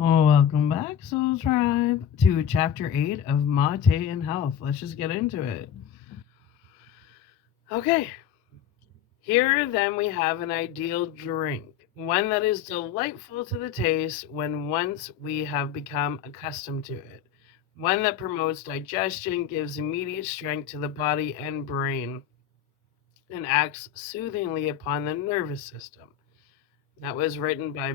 Oh, welcome back, Soul Tribe, to Chapter 8 of Mate and Health. Let's just get into it. Okay, here then we have an ideal drink, one that is delightful to the taste when once we have become accustomed to it, one that promotes digestion, gives immediate strength to the body and brain, and acts soothingly upon the nervous system. That was written by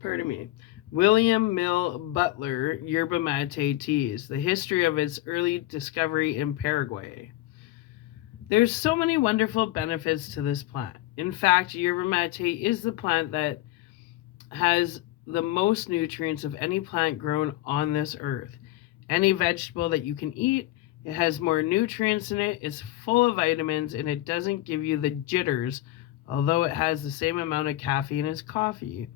pardon me, William Mill Butler, yerba mate teas, the history of its early discovery in Paraguay. There's so many wonderful benefits to this plant. In fact, yerba mate is the plant that has the most nutrients of any plant grown on this earth. Any vegetable that you can eat, it has more nutrients in it, it's full of vitamins, and it doesn't give you the jitters, although it has the same amount of caffeine as coffee,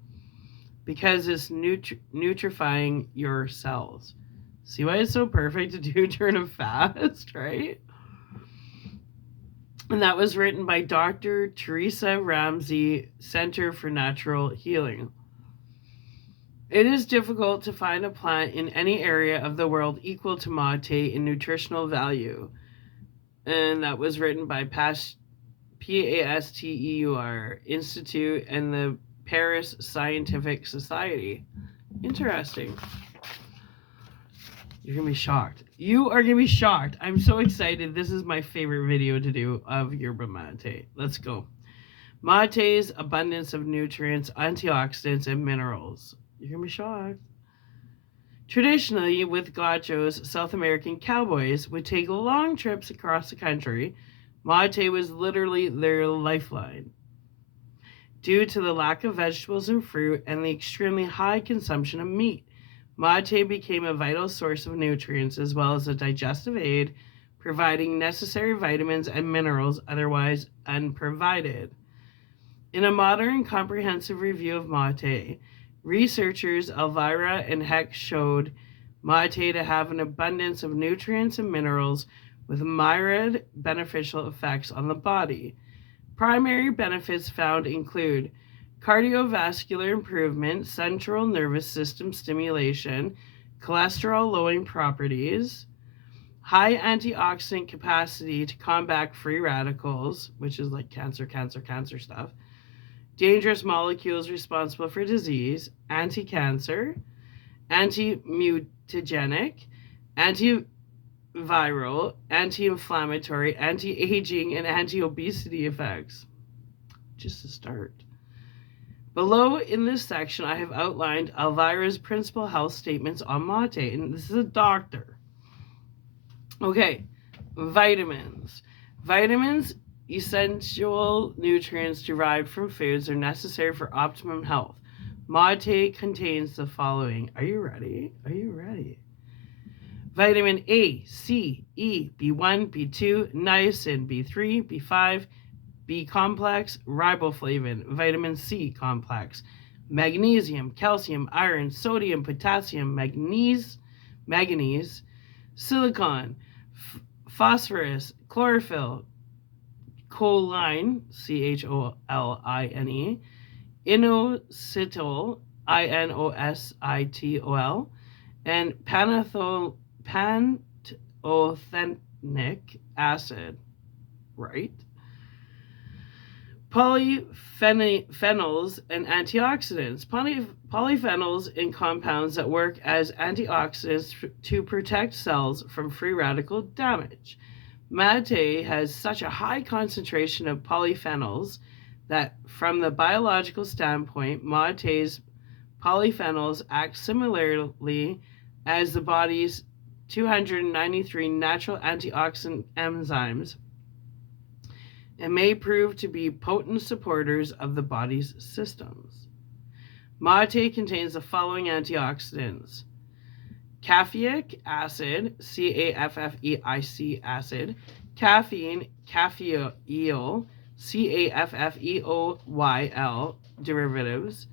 because it's nutrifying your cells. See why it's so perfect to do during a fast, right? And that was written by Dr. Teresa Ramsey, Center for Natural Healing. It is difficult to find a plant in any area of the world equal to mate in nutritional value. And that was written by PASTEUR Institute and the Paris Scientific Society. Interesting. You're going to be shocked. You are going to be shocked. I'm so excited. This is my favorite video to do of yerba mate. Let's go. Mate's abundance of nutrients, antioxidants, and minerals. You're going to be shocked. Traditionally, with gauchos, South American cowboys would take long trips across the country. Mate was literally their lifeline. Due to the lack of vegetables and fruit and the extremely high consumption of meat, mate became a vital source of nutrients as well as a digestive aid, providing necessary vitamins and minerals otherwise unprovided. In a modern comprehensive review of mate, researchers Elvira and Heck showed mate to have an abundance of nutrients and minerals with myriad beneficial effects on the body. Primary benefits found include cardiovascular improvement, central nervous system stimulation, cholesterol lowering properties, high antioxidant capacity to combat free radicals, which is like cancer stuff, dangerous molecules responsible for disease, anti-cancer, anti-mutagenic, antiviral, anti-inflammatory, anti-aging, and anti-obesity effects. Just to start. Below in this section, I have outlined Elvira's principal health statements on mate, and this is a doctor. Okay, vitamins. Vitamins, essential nutrients derived from foods, are necessary for optimum health. Mate contains the following. Are you ready? Are you ready? Vitamin A, C, E, B1, B2, niacin, B3, B5, B complex, riboflavin, vitamin C complex, magnesium, calcium, iron, sodium, potassium, manganese, silicon, phosphorus, chlorophyll, choline, choline, inositol, inositol, and pantothenic acid, right? Polyphenols and antioxidants. Polyphenols in compounds that work as antioxidants to protect cells from free radical damage. Mate has such a high concentration of polyphenols that, from the biological standpoint, mate's polyphenols act similarly as the body's 293 natural antioxidant enzymes and may prove to be potent supporters of the body's systems. Mate contains the following antioxidants: caffeic acid, caffeic acid, caffeine, caffeoyl, caffeoyl derivatives,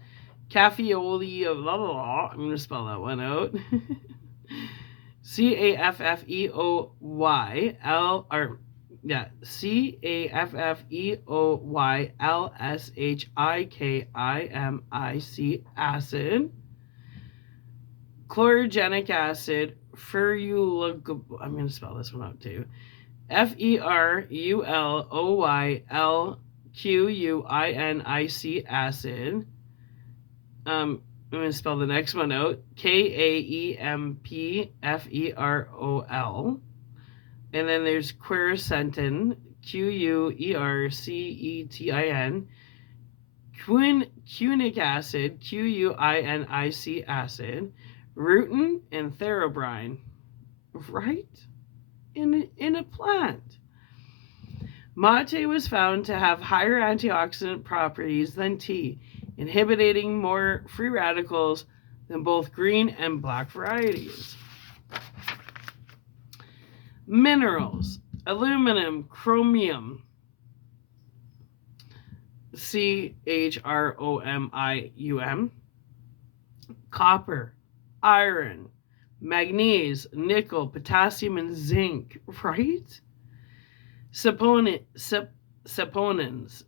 caffeoyl, I'm going to spell that one out. caffeoyl, or Yeah, CAFFEOYLSHIKIMIC acid, chlorogenic acid, I'm going to spell this one out too. FERULOYLQUINIC acid. I'm going to spell the next one out. KAEMPFEROL. And then there's quercetin, QUERCETIN, quinic acid, QUINIC acid, rutin, and theobromine. Right? In a plant. Mate was found to have higher antioxidant properties than tea, inhibiting more free radicals than both green and black varieties. Minerals: aluminum, chromium, CHROMIUM, copper, iron, magnesium, nickel, potassium, and zinc, right? Saponins, SAPONINS,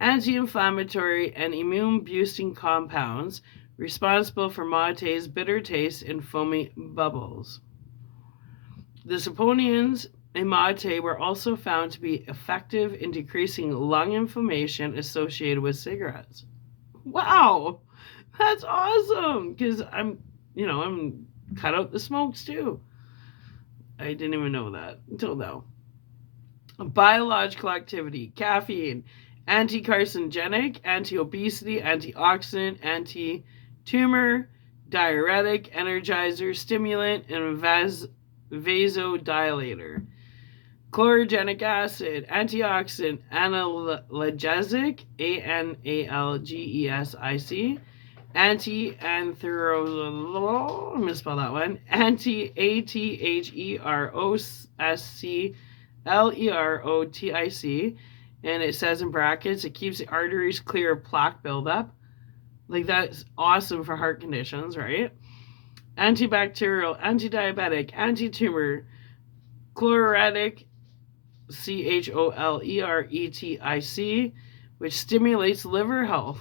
anti-inflammatory and immune-boosting compounds responsible for mate's bitter taste and foamy bubbles. The saponins in mate were also found to be effective in decreasing lung inflammation associated with cigarettes. Wow, that's awesome! Because I'm cut out the smokes too. I didn't even know that until now. Biological activity: caffeine, anti-carcinogenic, anti-obesity, antioxidant, anti-tumor, diuretic, energizer, stimulant, and vasodilator. Chlorogenic acid, antioxidant, analgesic, analgesic, anti-anthero, misspell that one, anti-atheroschlerotic, and it says in brackets, it keeps the arteries clear of plaque buildup. Like, that's awesome for heart conditions, right? Antibacterial, anti-diabetic, anti-tumor, chloredic, CHOLERETIC, which stimulates liver health.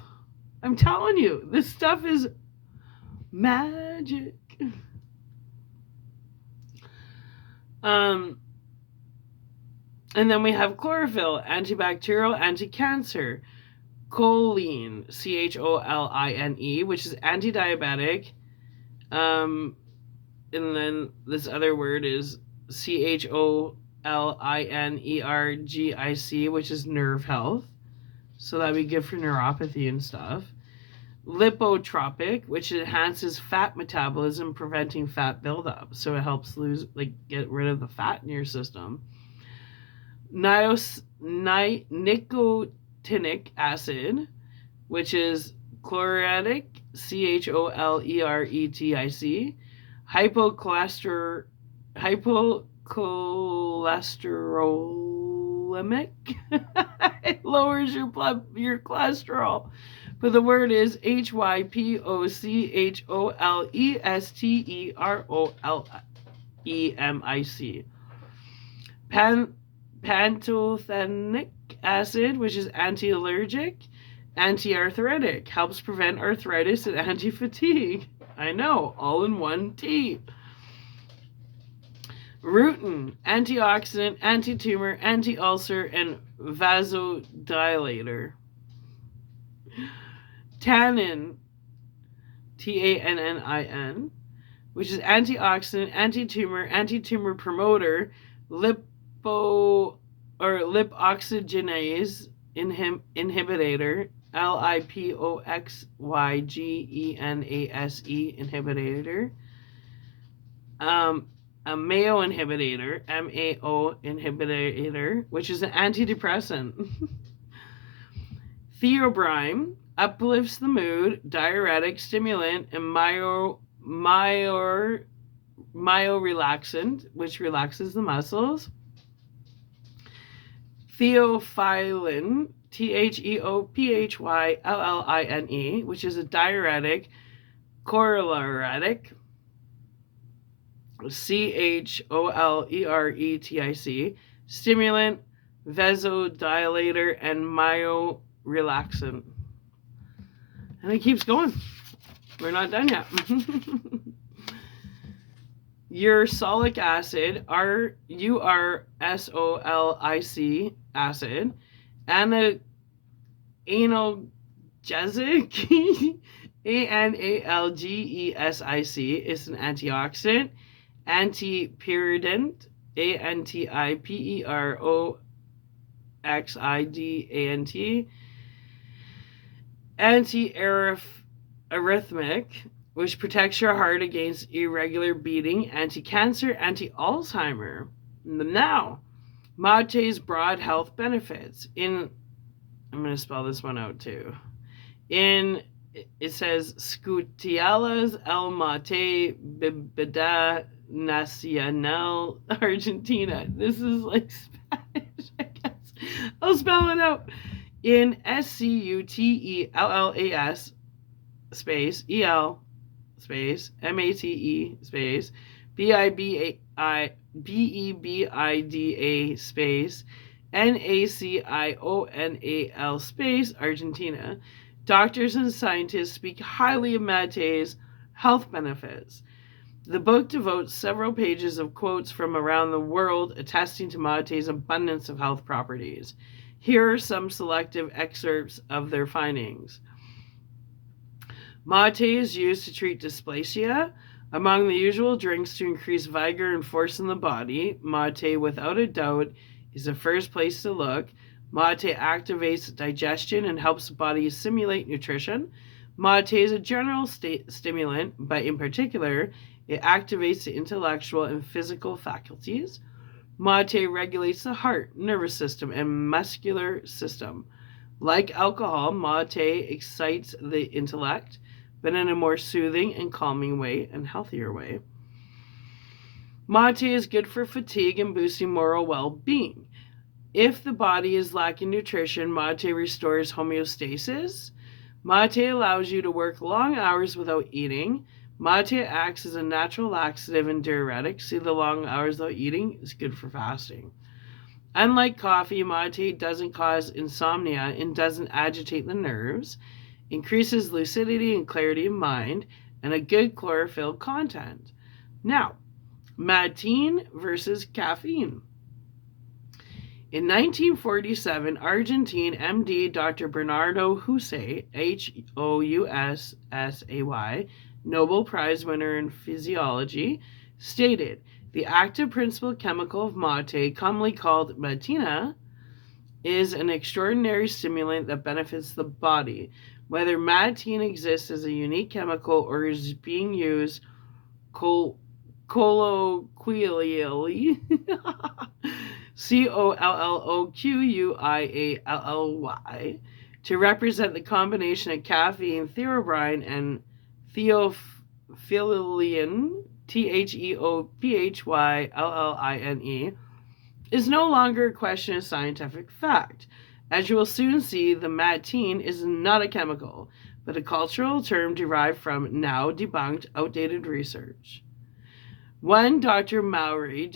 I'm telling you, this stuff is magic. And then we have chlorophyll, antibacterial, anti-cancer, choline, CHOLINE, which is anti-diabetic. And then this other word is CHOLINERGIC, which is nerve health. So that'd be good for neuropathy and stuff. Lipotropic, which enhances fat metabolism, preventing fat buildup. So it helps get rid of the fat in your system. Nicotinic acid, which is chloredic, CHOLERETIC. Hypocholesterolemic. It lowers your cholesterol. But the word is HYPOCHOLESTEROLEMIC. Pantothenic acid, which is anti-allergic, anti-arthritic, helps prevent arthritis and anti-fatigue. I know, all in one tea. Rutin, antioxidant, anti-tumor, anti-ulcer, and vasodilator. Tannin, TANNIN, which is antioxidant, anti-tumor promoter, lipoxygenase inhibitor, LIPOXYGENASE inhibitor, a MAO inhibitor, which is an antidepressant. Theobromine uplifts the mood, diuretic, stimulant, and myorelaxant, which relaxes the muscles. Theophylline, THEOPHYLLINE, which is a diuretic, chorolytic, CHOLERETIC, stimulant, vasodilator, and myorelaxant. And it keeps going. We're not done yet. Ursolic acid, URSOLIC acid, analgesic, ANALGESIC, is an antioxidant, antipiridant, ANTIPEROXIDANT, anti-arrhythmic, which protects your heart against irregular beating, anti-cancer, anti-Alzheimer. Now, mate's broad health benefits. I'm going to spell this one out too. It says Scutialas el Mate Bebida Nacional Argentina. This is like Spanish, I guess. I'll spell it out. In SCUTELLAS space EL space MATE space BEBIDA space NACIONAL space Argentina. Doctors and scientists speak highly of mate's health benefits. The book devotes several pages of quotes from around the world attesting to mate's abundance of health properties. Here are some selective excerpts of their findings. Mate is used to treat dysplasia. Among the usual drinks to increase vigor and force in the body, mate, without a doubt, is the first place to look. Mate activates digestion and helps the body assimilate nutrition. Mate is a general stimulant, but in particular, it activates the intellectual and physical faculties. Mate regulates the heart, nervous system, and muscular system. Like alcohol, mate excites the intellect, but in a more soothing and calming way and healthier way. Mate is good for fatigue and boosting moral well-being. If the body is lacking nutrition, mate restores homeostasis. Mate allows you to work long hours without eating. Mate acts as a natural laxative and diuretic. See, the long hours without eating is good for fasting. Unlike coffee, mate doesn't cause insomnia and doesn't agitate the nerves, increases lucidity and clarity of mind, and a good chlorophyll content. Now, mate versus caffeine. In 1947, Argentine MD Dr. Bernardo Hussay, Houssay, Nobel Prize winner in physiology, stated, the active principal chemical of mate, commonly called matina, is an extraordinary stimulant that benefits the body. Whether matine exists as a unique chemical or is being used colloquially, COLLOQUIALLY, to represent the combination of caffeine, theobromine, and theophylline, THEOPHYLLINE, is no longer a question of scientific fact. As you will soon see, the matine is not a chemical, but a cultural term derived from now debunked, outdated research. One Dr. Mowry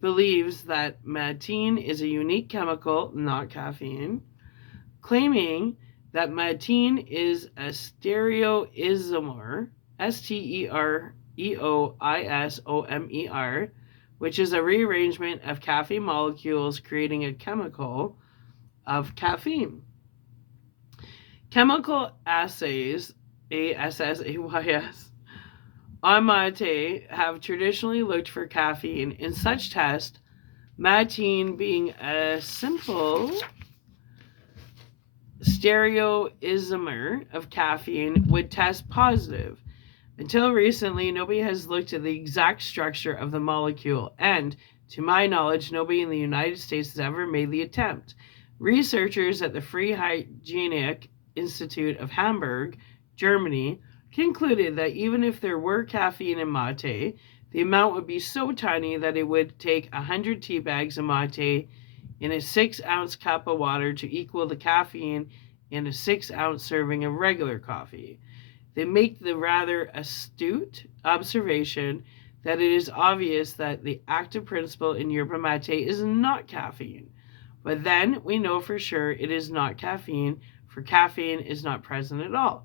believes that matine is a unique chemical, not caffeine, claiming that matine is a stereoisomer, STEREOISOMER, which is a rearrangement of caffeine molecules creating a chemical of caffeine. Chemical assays, ASSAYS, on mate have traditionally looked for caffeine. In such tests, matine being a simple stereoisomer of caffeine would test positive. Until recently, nobody has looked at the exact structure of the molecule, and to my knowledge, nobody in the United States has ever made the attempt. Researchers at the Free Hygienic Institute of Hamburg, Germany, concluded that even if there were caffeine in mate, the amount would be so tiny that it would take 100 tea bags of mate in a 6-ounce cup of water to equal the caffeine in a 6-ounce serving of regular coffee. They make the rather astute observation that it is obvious that the active principle in yerba mate is not caffeine. But then we know for sure it is not caffeine, for caffeine is not present at all.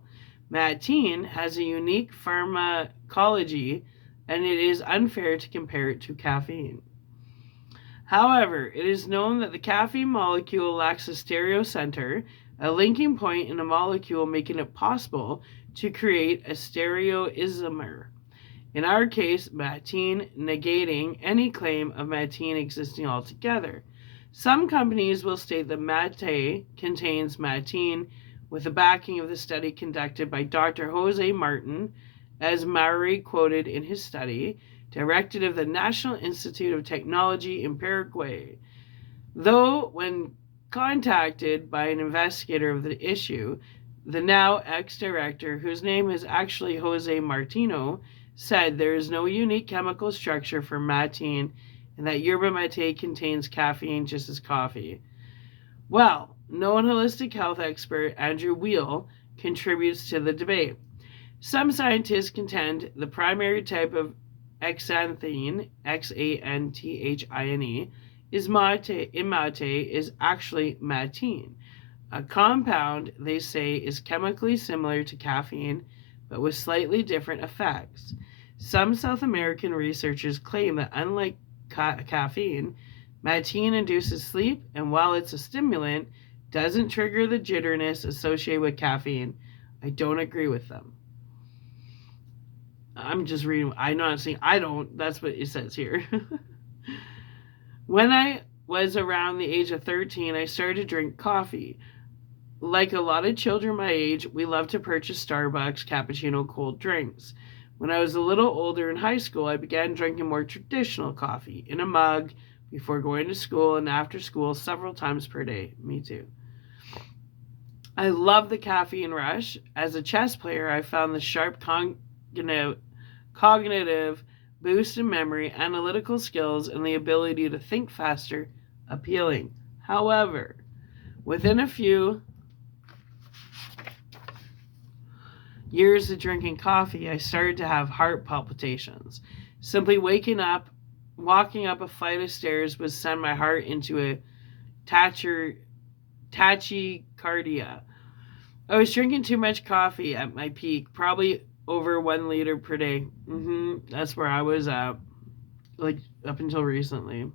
Matine has a unique pharmacology, and it is unfair to compare it to caffeine. However, it is known that the caffeine molecule lacks a stereocenter, a linking point in a molecule making it possible to create a stereoisomer. In our case, matine, negating any claim of matine existing altogether. Some companies will state that mate contains matine with the backing of the study conducted by Dr. Jose Martin, as Maury quoted in his study, directed of the National Institute of Technology in Paraguay. Though, when contacted by an investigator of the issue, the now ex-director, whose name is actually Jose Martino, said there is no unique chemical structure for matine and that yerba mate contains caffeine just as coffee. Well, known holistic health expert Andrew Weil contributes to the debate. Some scientists contend the primary type of xanthine, xanthine, is mate is actually matine, a compound they say is chemically similar to caffeine but with slightly different effects. Some South American researchers claim that unlike caffeine, matine induces sleep, and while it's a stimulant, doesn't trigger the jitteriness associated with caffeine. I don't agree with them. I'm just reading. I'm not saying I don't. That's what it says here. When I was around the age of 13, I started to drink coffee. Like a lot of children my age, we love to purchase Starbucks cappuccino cold drinks. When I was a little older in high school, I began drinking more traditional coffee in a mug before going to school and after school several times per day. Me too. I love the caffeine rush. As a chess player, I found the sharp cognitive boost in memory, analytical skills, and the ability to think faster appealing. However, within a few years of drinking coffee, I started to have heart palpitations. Simply walking up a flight of stairs would send my heart into a tachycardia. I was drinking too much coffee at my peak, probably over 1 liter per day. That's where I was at, like up until recently.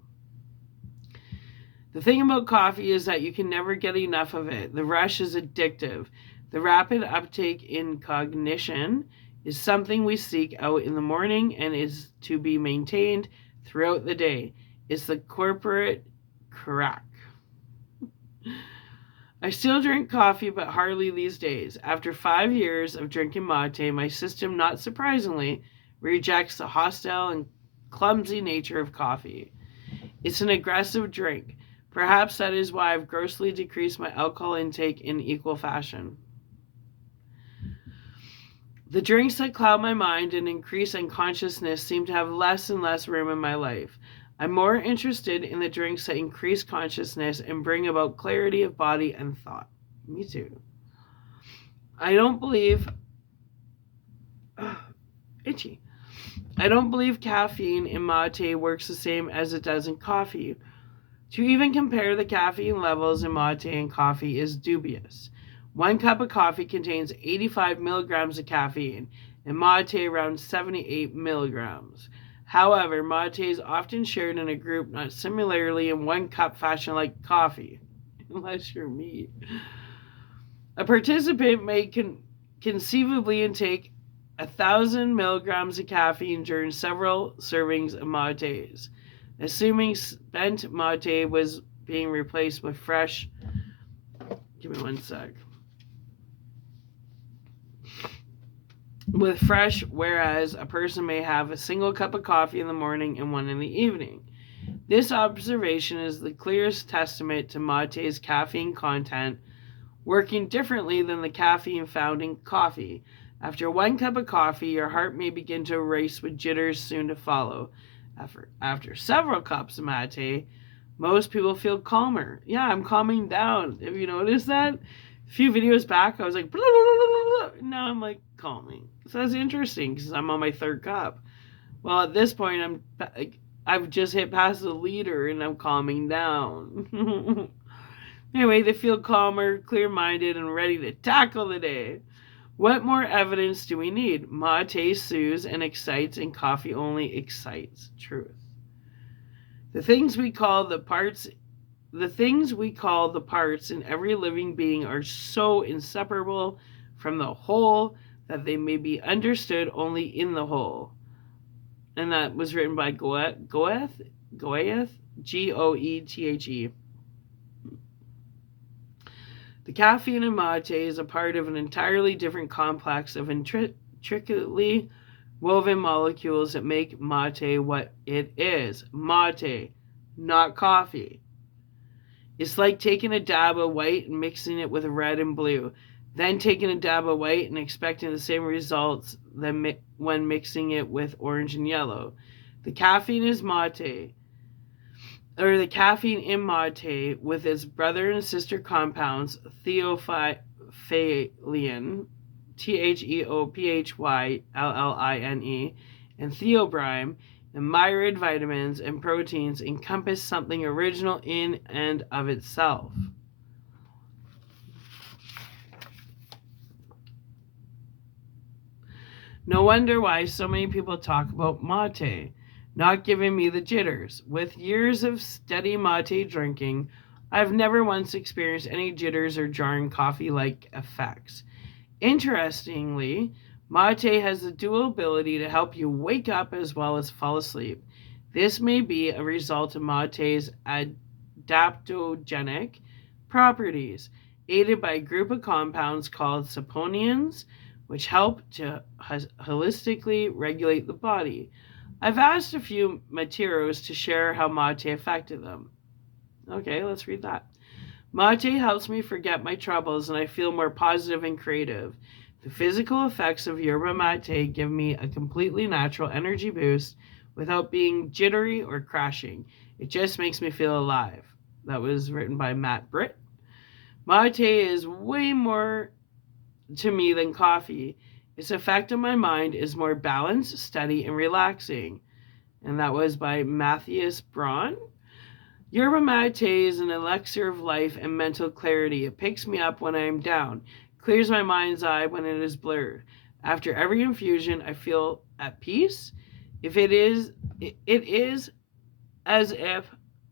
The thing about coffee is that you can never get enough of it. The rush is addictive. The rapid uptake in cognition is something we seek out in the morning and is to be maintained throughout the day. It's the corporate crack. I still drink coffee, but hardly these days. After 5 years of drinking mate, my system, not surprisingly, rejects the hostile and clumsy nature of coffee. It's an aggressive drink. Perhaps that is why I've grossly decreased my alcohol intake in equal fashion. The drinks that cloud my mind and increase unconsciousness seem to have less and less room in my life. I'm more interested in the drinks that increase consciousness and bring about clarity of body and thought. Me too. I don't believe caffeine in mate works the same as it does in coffee. To even compare the caffeine levels in mate and coffee is dubious. 1 cup of coffee contains 85 milligrams of caffeine, and mate around 78 milligrams. However, mate is often shared in a group, not similarly in 1 cup fashion like coffee, unless you're me. A participant may conceivably intake 1,000 milligrams of caffeine during several servings of mates, assuming spent mate was being replaced with fresh. Give me 1 sec. With fresh, whereas a person may have a single cup of coffee in the morning and 1 in the evening. This observation is the clearest testament to mate's caffeine content working differently than the caffeine found in coffee. After 1 cup of coffee, your heart may begin to race with jitters soon to follow. After several cups of mate, most people feel calmer. Yeah, I'm calming down. Have you noticed that? A few videos back, I was like, blah, blah, blah, blah. Now I'm like calming. So that's interesting because I'm on my 3rd cup. Well, at this point, I've just hit past the liter and I'm calming down. Anyway, they feel calmer, clear-minded, and ready to tackle the day. What more evidence do we need? Mate soothes and excites, and coffee only excites. Truth. The things we call the parts in every living being are so inseparable from the whole that they may be understood only in the whole. And that was written by Goethe, Goethe. The caffeine in mate is a part of an entirely different complex of intricately woven molecules that make mate what it is. Mate, not coffee. It's like taking a dab of white and mixing it with red and blue, then taking a dab of white and expecting the same results when mixing it with orange and yellow. The caffeine in mate, with its brother and sister compounds, theophylline, theophyllline, and theobrine, and myriad vitamins and proteins encompass something original in and of itself. No wonder why so many people talk about mate, not giving me the jitters. With years of steady mate drinking, I've never once experienced any jitters or jarring coffee-like effects. Interestingly, mate has the dual ability to help you wake up as well as fall asleep. This may be a result of mate's adaptogenic properties, aided by a group of compounds called saponins, which help to holistically regulate the body. I've asked a few materos to share how mate affected them. Okay, let's read that. Mate helps me forget my troubles and I feel more positive and creative. The physical effects of yerba mate give me a completely natural energy boost without being jittery or crashing. It just makes me feel alive. That was written by Matt Britt. Mate is way more to me than coffee. Its effect on my mind is more balanced, steady, and relaxing. And that was by Matthias Braun. Yerba mate is an elixir of life and mental clarity. It picks me up when I am down, clears my mind's eye when it is blurred. After every infusion, I feel at peace. It is as if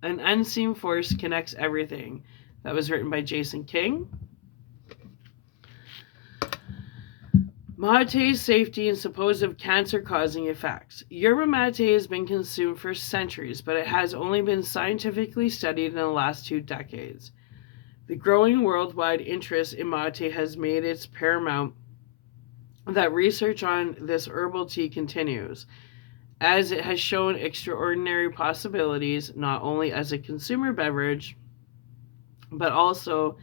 an unseen force connects everything. That was written by Jason King. Mate's safety and supposed cancer-causing effects. Yerba mate has been consumed for centuries, but it has only been scientifically studied in the last 2 decades. The growing worldwide interest in mate has made it paramount that research on this herbal tea continues, as it has shown extraordinary possibilities not only as a consumer beverage, but also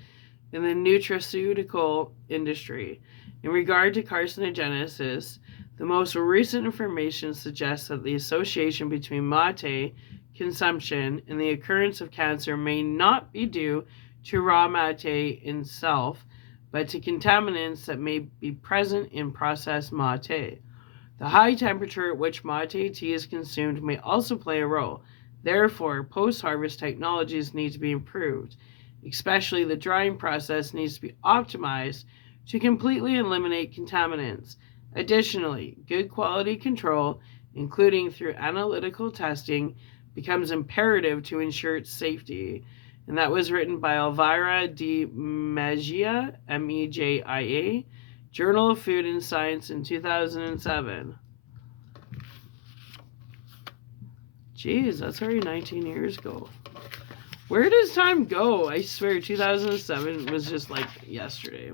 in the nutraceutical industry. In regard to carcinogenesis, the most recent information suggests that the association between mate consumption and the occurrence of cancer may not be due to raw mate itself, but to contaminants that may be present in processed mate. The high temperature at which mate tea is consumed may also play a role. Therefore, post-harvest technologies need to be improved. Especially the drying process needs to be optimized to completely eliminate contaminants. Additionally, good quality control, including through analytical testing, becomes imperative to ensure its safety. And that was written by Elvira de Mejia, Mejia, Journal of Food and Science in 2007. Jeez, that's already 19 years ago. Where does time go? I swear 2007 was just like yesterday.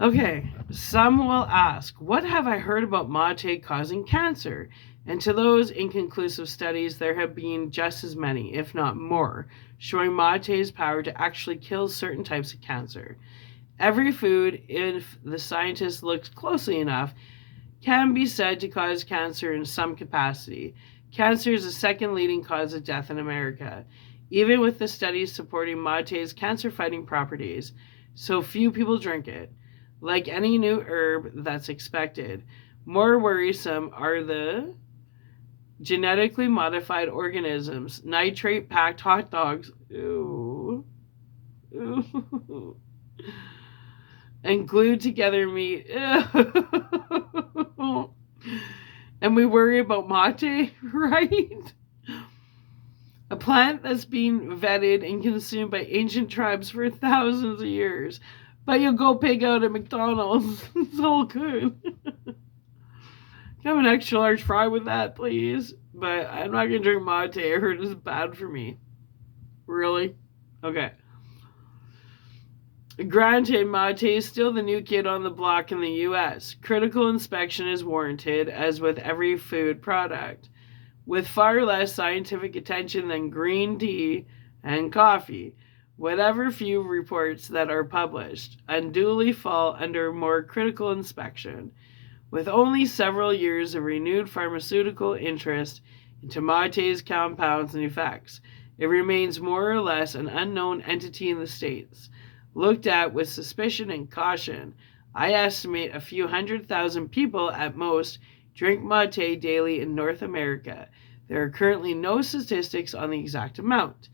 Okay, some will ask, what have I heard about mate causing cancer? And to those inconclusive studies, there have been just as many, if not more, showing mate's power to actually kill certain types of cancer. Every food, if the scientists looked closely enough, can be said to cause cancer in some capacity. Cancer is the second leading cause of death in America, even with the studies supporting mate's cancer-fighting properties. So few people drink it. Like any new herb, that's expected. More worrisome are the genetically modified organisms, nitrate-packed hot dogs, ew, ew, and glued together meat, ew. And we worry about mate, right? A plant that's been vetted and consumed by ancient tribes for thousands of years. But you'll go pig out at McDonald's. It's all good. Can I have an extra large fry with that, please? But I'm not going to drink mate. I heard it's bad for me. Really? Okay. Granted, mate is still the new kid on the block in the US. Critical inspection is warranted, as with every food product, with far less scientific attention than green tea and coffee. Whatever few reports that are published unduly fall under more critical inspection. With only several years of renewed pharmaceutical interest into mate's compounds and effects, it remains more or less an unknown entity in the States. Looked at with suspicion and caution, I estimate a few 100,000 people at most drink mate daily in North America. There are currently no statistics on the exact amount.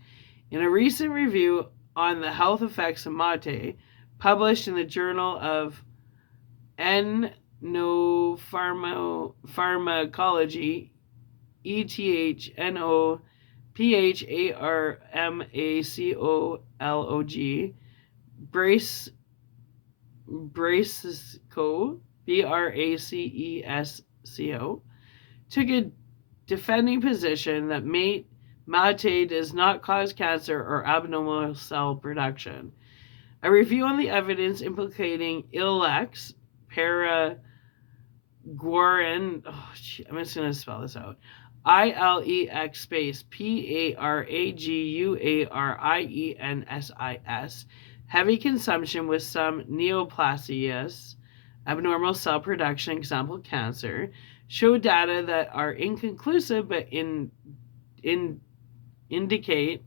In a recent review on the health effects of mate, published in the Journal of Pharmacology, ETHNOPHARMACOLOG, Bracesco, Bracesco, took a defending position that mate does not cause cancer or abnormal cell production. A review on the evidence implicating Ilex paraguarin, I'm just going to spell this out, ILEX space PARAGUARIENSIS, heavy consumption with some neoplasias, abnormal cell production, example cancer, show data that are inconclusive but indicate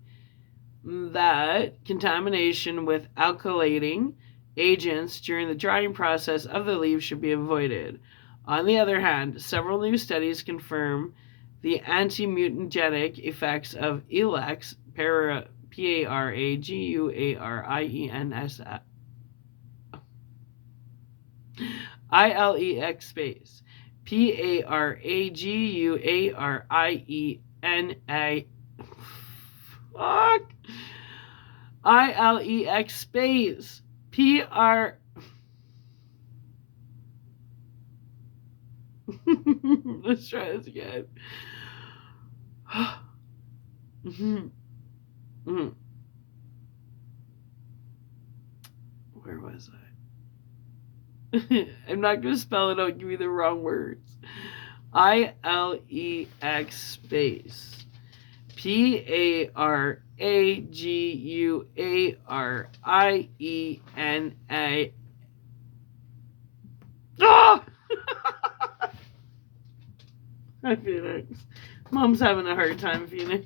that contamination with alkylating agents during the drying process of the leaves should be avoided. On the other hand, several new studies confirm the anti-mutagenic effects of Ilex ILEX space PARAGUARIENA fuck ILEX space PR let's try this again. Where was I? I'm not going to spell it out, give me the wrong words. ILEX space PARAGUARIENA. Ah! Hi, Phoenix. Mom's having a hard time, Phoenix.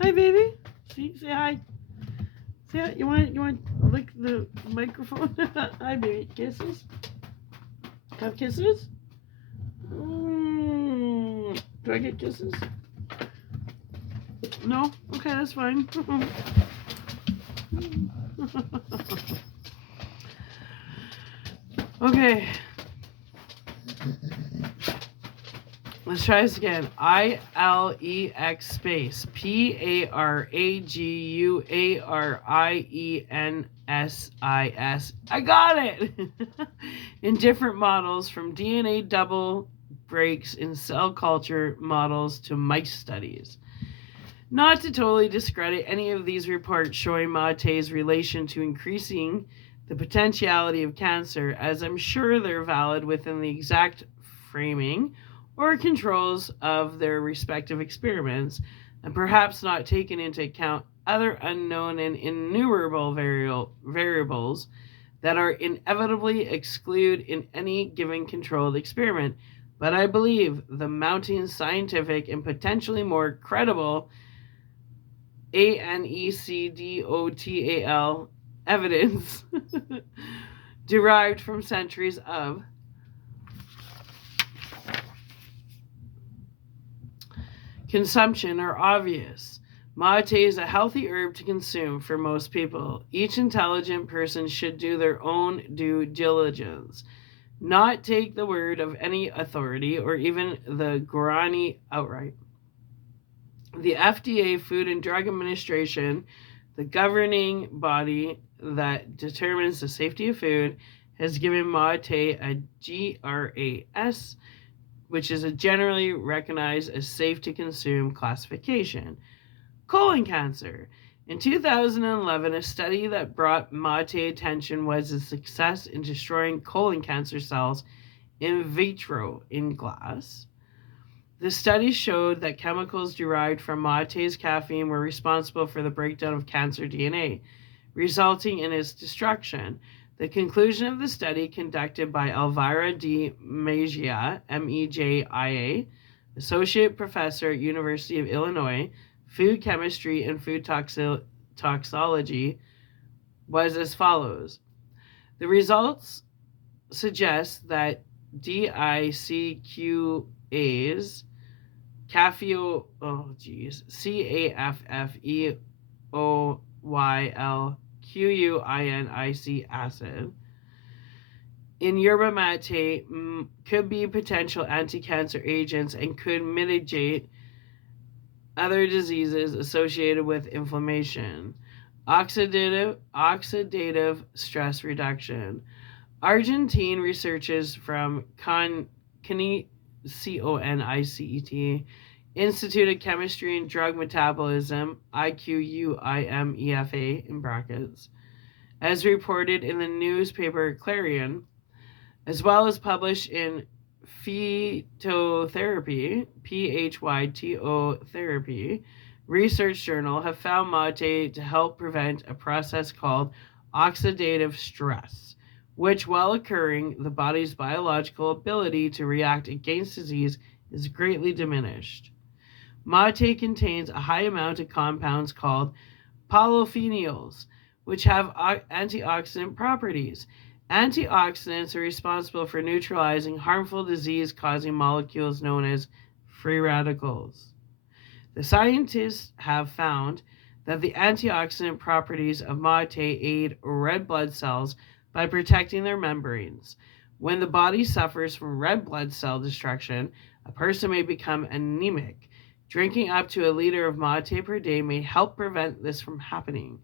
Hi, baby. Say hi. Say hi. You want to lick the microphone? Hi, baby. Kisses? Have kisses? Do I get kisses? No? Okay, that's fine. Okay. Let's try this again. ILEX space PARAGUARIENSIS. I got it! In different models, from DNA double breaks in cell culture models to mice studies. Not to totally discredit any of these reports showing mate's relation to increasing the potentiality of cancer, as I'm sure they're valid within the exact framing or controls of their respective experiments, and perhaps not taken into account other unknown and innumerable variables that are inevitably excluded in any given controlled experiment. But I believe the mounting scientific and potentially more credible ANECDOTAL evidence derived from centuries of Consumption are obvious. Mate is a healthy herb to consume for most people. Each intelligent person should do their own due diligence, not take the word of any authority or even the Guarani outright. The FDA, Food and Drug Administration, the governing body that determines the safety of food, has given mate a GRAS, which is a generally recognized as safe to consume classification. Colon cancer. In 2011, a study that brought mate attention was a success in destroying colon cancer cells in vitro in glass. The study showed that chemicals derived from mate's caffeine were responsible for the breakdown of cancer DNA, resulting in its destruction. The conclusion of the study, conducted by Elvira D. Mejia, MEJIA, Associate Professor at University of Illinois, Food Chemistry and Food Toxicology, was as follows. The results suggest that DICQAs, CAFFEOYLQUINIC acid, in yerba mate could be potential anti-cancer agents and could mitigate other diseases associated with inflammation. Oxidative stress reduction. Argentine researchers from CONICET, Institute of Chemistry and Drug Metabolism, IQUIMEFA in brackets, as reported in the newspaper Clarion, as well as published in Phytotherapy, Phytotherapy, research journal, have found mate to help prevent a process called oxidative stress, which, while occurring, the body's biological ability to react against disease is greatly diminished. Mate contains a high amount of compounds called polyphenols, which have antioxidant properties. Antioxidants are responsible for neutralizing harmful disease-causing molecules known as free radicals. The scientists have found that the antioxidant properties of mate aid red blood cells by protecting their membranes. When the body suffers from red blood cell destruction, a person may become anemic. Drinking up to a liter of mate per day may help prevent this from happening.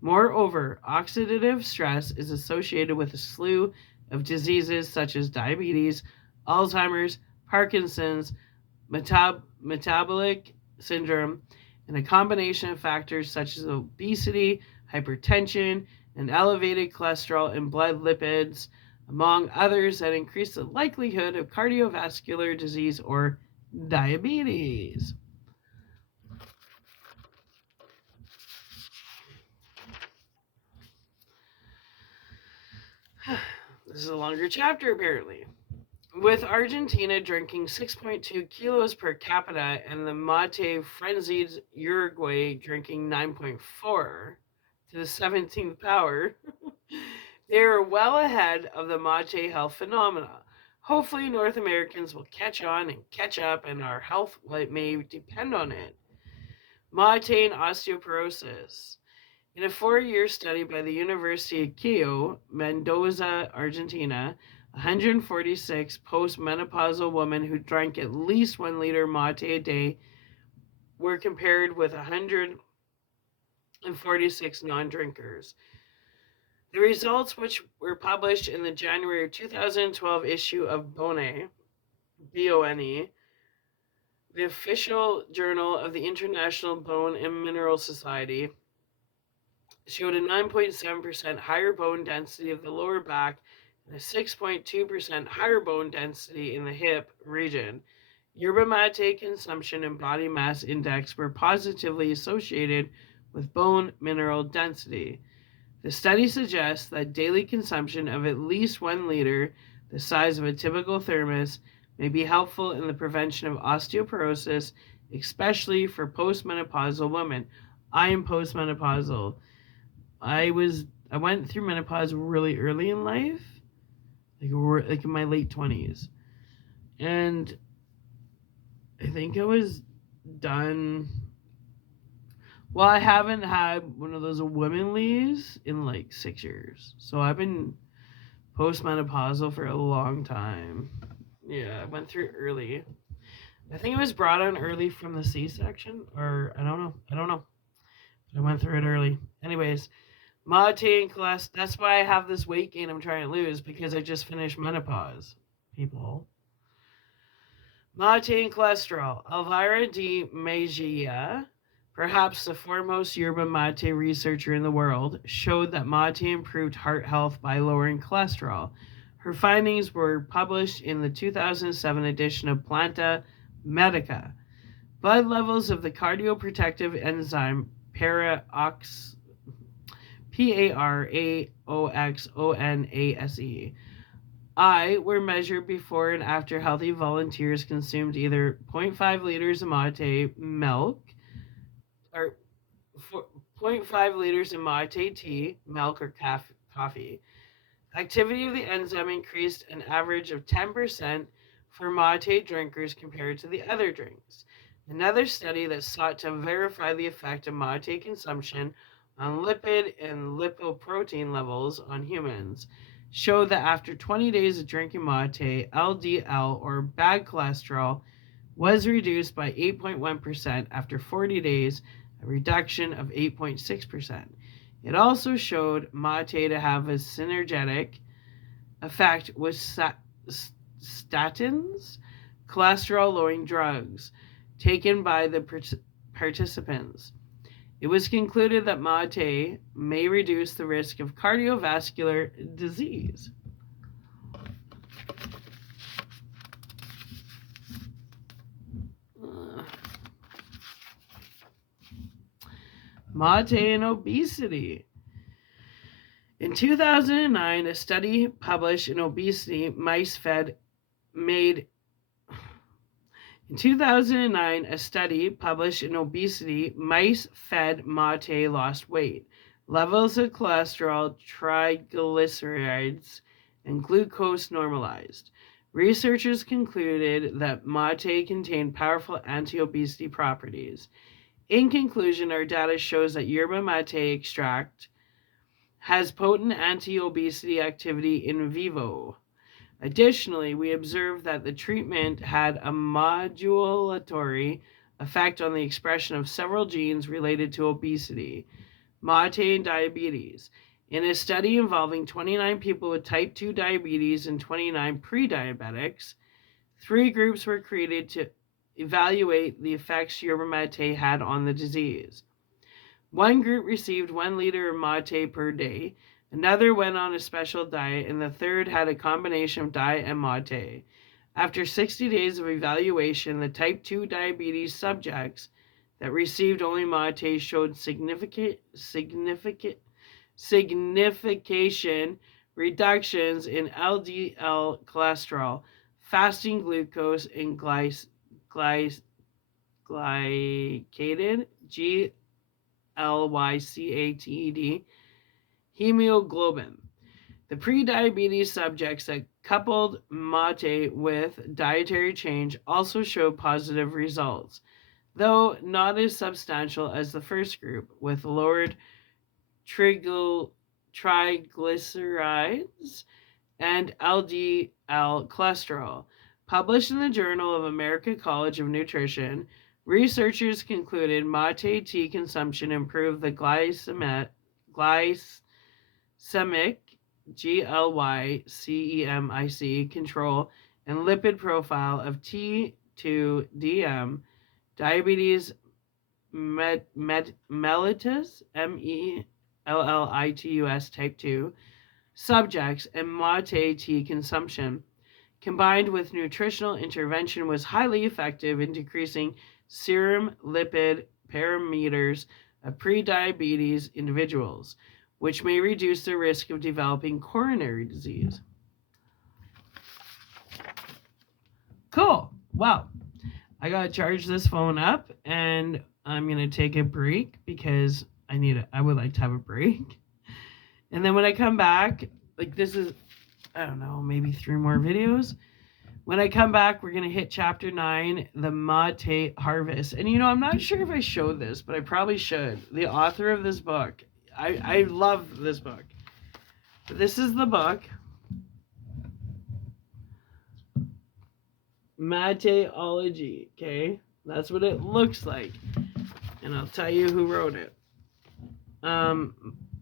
Moreover, oxidative stress is associated with a slew of diseases such as diabetes, Alzheimer's, Parkinson's, metabolic syndrome, and a combination of factors such as obesity, hypertension, and elevated cholesterol and blood lipids, among others, that increase the likelihood of cardiovascular disease or diabetes. This is a longer chapter, apparently. With Argentina drinking 6.2 kilos per capita and the mate frenzied Uruguay drinking 9.4 to the 17th power, they are well ahead of the mate health phenomena. Hopefully, North Americans will catch on and catch up, and our health may depend on it. Mate and osteoporosis. In a 4-year study by the University of Quito, Mendoza, Argentina, 146 postmenopausal women who drank at least 1 liter mate a day were compared with 146 non-drinkers. The results, which were published in the January 2012 issue of Bone, BONE, the official journal of the International Bone and Mineral Society, showed a 9.7% higher bone density of the lower back and a 6.2% higher bone density in the hip region. Yerba mate consumption and body mass index were positively associated with bone mineral density. The study suggests that daily consumption of at least 1 liter, the size of a typical thermos, may be helpful in the prevention of osteoporosis, especially for postmenopausal women. I am postmenopausal. I went through menopause really early in life, like in my late 20s, and I think I was done. Well, I haven't had one of those womanlies in like 6 years. So I've been postmenopausal for a long time. Yeah, I went through early. I think it was brought on early from the C-section, or I don't know. I went through it early. Anyways, mate and cholesterol. That's why I have this weight gain I'm trying to lose, because I just finished menopause. People. Mate and cholesterol. Elvira de Mejia, perhaps the foremost yerba mate researcher in the world, showed that mate improved heart health by lowering cholesterol. Her findings were published in the 2007 edition of Planta Medica. Blood levels of the cardioprotective enzyme Paraoxonase were measured before and after healthy volunteers consumed either 0.5 liters of mate milk or 0.5 liters of mate tea, milk, or coffee. Activity of the enzyme increased an average of 10% for mate drinkers compared to the other drinks. Another study that sought to verify the effect of mate consumption on lipid and lipoprotein levels on humans showed that after 20 days of drinking mate, LDL, or bad cholesterol, was reduced by 8.1%. After 40 days, a reduction of 8.6%. It also showed mate to have a synergetic effect with statins, cholesterol-lowering drugs, taken by the participants. It was concluded that mate may reduce the risk of cardiovascular disease. Mate and obesity. In 2009, a study published in obesity mice fed made In 2009, a study published in obesity mice fed mate lost weight. Levels of cholesterol, triglycerides, and glucose normalized. Researchers concluded that mate contained powerful anti-obesity properties. In conclusion, our data shows that yerba mate extract has potent anti-obesity activity in vivo. Additionally, we observed that the treatment had a modulatory effect on the expression of several genes related to obesity, mate, and diabetes. In a study involving 29 people with type 2 diabetes and 29 pre-diabetics, 3 groups were created to evaluate the effects yerba mate had on the disease. One group received 1 liter of mate per day. Another went on a special diet, and the third had a combination of diet and mate. After 60 days of evaluation, the type 2 diabetes subjects that received only mate showed significant reductions in LDL cholesterol, fasting glucose, and glycated glycated hemoglobin. The pre-diabetes subjects that coupled mate with dietary change also showed positive results, though not as substantial as the first group, with lowered triglycerides and LDL cholesterol. Published in the Journal of American College of Nutrition, researchers concluded mate tea consumption improved the glycemic glycemic control and lipid profile of T2DM, diabetes mellitus, mellitus type 2 subjects, and mate tea consumption, combined with nutritional intervention, was highly effective in decreasing serum lipid parameters of pre-diabetes individuals, which may reduce the risk of developing coronary disease. Cool. Well, I gotta charge this phone up, and I'm gonna take a break because I would like to have a break. And then when I come back, like this is, I don't know, maybe 3 more videos. When I come back, we're going to hit chapter 9, the mate harvest. And you know, I'm not sure if I showed this, but I probably should. The author of this book, I love this book. But this is the book, MATEOLOgy, okay? That's what it looks like. And I'll tell you who wrote it.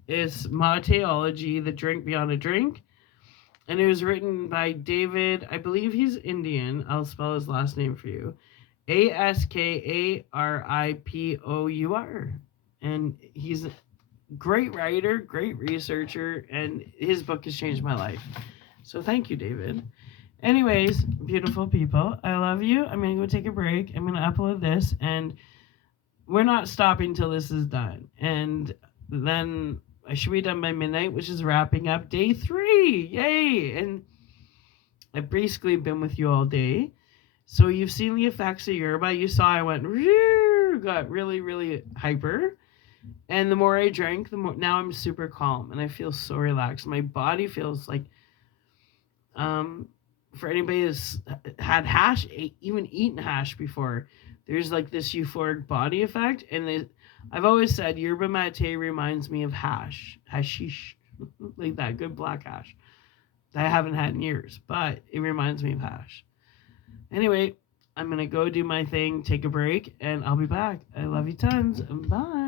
It's MATEOLOgy, The Drink Beyond a Drink. And it was written by David, I believe he's Indian. I'll spell his last name for you. Askaripour. And he's a great writer, great researcher, and his book has changed my life. So thank you, David. Anyways, beautiful people, I love you. I'm going to go take a break. I'm going to upload this, and we're not stopping till this is done. And then I should be done by midnight, which is wrapping up day 3. Yay! And I've basically been with you all day. So you've seen the effects of Yerba. You saw I went, got really, really hyper. And the more I drank, the more, now I'm super calm and I feel so relaxed. My body feels like, for anybody that's had hash, even eaten hash before, there's like this euphoric body effect. And I've always said yerba mate reminds me of hashish, like that good black hash that I haven't had in years, but it reminds me of hash. Anyway, I'm going to go do my thing, take a break, and I'll be back. I love you tons. Bye.